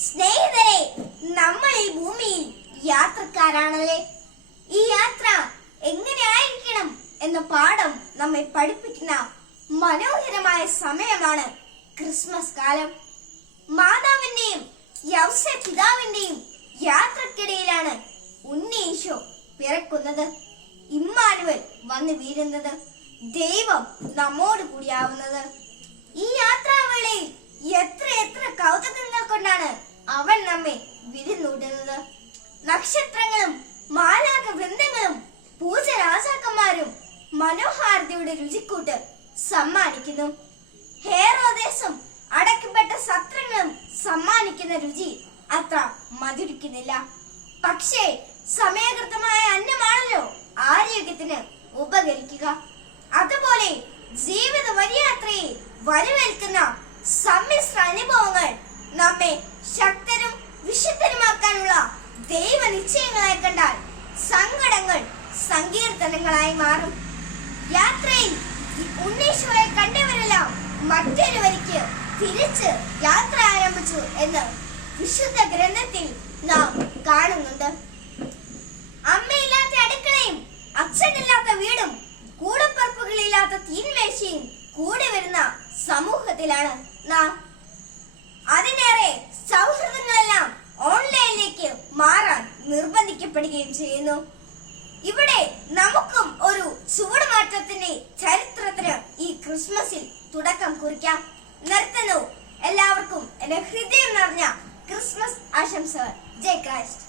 സ്നേഹിതരെ, നമ്മൾ ഈ ഭൂമിയിൽ യാത്രക്കാരാണല്ലേ. ഈ യാത്ര എങ്ങനെ ആയിരിക്കണം എന്ന പാഠം നമ്മെ പഠിപ്പിക്കുന്ന മനോഹരമായ സമയമാണ് ക്രിസ്മസ് കാലം. മാതാവിന്റെയും യൗസേ പിതാവിന്റെയും യാത്രക്കിടയിലാണ് ഉണ്ണീശോ പിറക്കുന്നത്. ഇമ്മാനുവൽ വന്നു വീഴുന്നത്, ദൈവം നമ്മോട് കൂടിയാവുന്നത്. ഈ യാത്രാവേളയിൽ എത്ര എത്ര കൗതുകങ്ങൾ കൊണ്ടാണ് അവൻ നമ്മെ വിരുന്നൂട്ടുന്നത്. നക്ഷത്രങ്ങളും മാലാഖ വൃന്ദങ്ങളും പൂജ രാജാക്കന്മാരും മനോഹാരിതയുടെ രുചിക്കൂട്ട് സമ്മാനിക്കുന്നു. ഹേറോദേശം അടക്കപ്പെട്ട സത്രങ്ങളും സമ്മാനിക്കുന്ന രുചി അത്ര മധുരിക്കുന്നില്ല. പക്ഷേ സമയകൃതമായ അന്നമാണല്ലോ ആരോഗ്യത്തിന് ഉപകരിക്കുക. അതുപോലെ ജീവിത വഴിയാത്രയെ വരവേൽക്കുന്ന സമ്മിശ്ര അനുഭവങ്ങൾ നമ്മെ ശക്തരും വിശുദ്ധരുമാക്കാനുള്ള ദൈവ നിശ്ചയങ്ങളായി കണ്ടാൽ സങ്കടങ്ങൾ സങ്കീർത്തനങ്ങളായി മാറും. യാത്രയിൽ ഉണ്ണീശോയെ കണ്ടവരെല്ലാം മറ്റൊരു വരിക്ക് തിരിച്ച് യാത്ര ആരംഭിച്ചു എന്ന് വിശുദ്ധ ഗ്രന്ഥത്തിൽ നാം കാണുന്നുണ്ട്. അമ്മയില്ലാത്ത അടുക്കളയും അച്ഛനില്ലാത്ത വീടും കൂടപ്പറപ്പുകളില്ലാത്ത തീൻമേശയും കൂടി വരുന്ന സമൂഹത്തിലാണ് നാം. അതിനേറെ സൗഹൃദങ്ങളെല്ലാം ഓൺലൈനിലേക്ക് മാറാൻ നിർബന്ധിക്കപ്പെടുകയും ചെയ്യുന്നു. ഇവിടെ നമുക്കും ഒരു ചുവടുമാറ്റത്തിന്റെ ചരിത്രത്തിന് ഈ ക്രിസ്മസിൽ തുടക്കം കുറിക്കാം. നിർത്തുന്നു. എല്ലാവർക്കും എന്റെ ഹൃദയം നിറഞ്ഞ ക്രിസ്മസ് ആശംസകൾ. ജയ് ക്രൈസ്റ്റ്.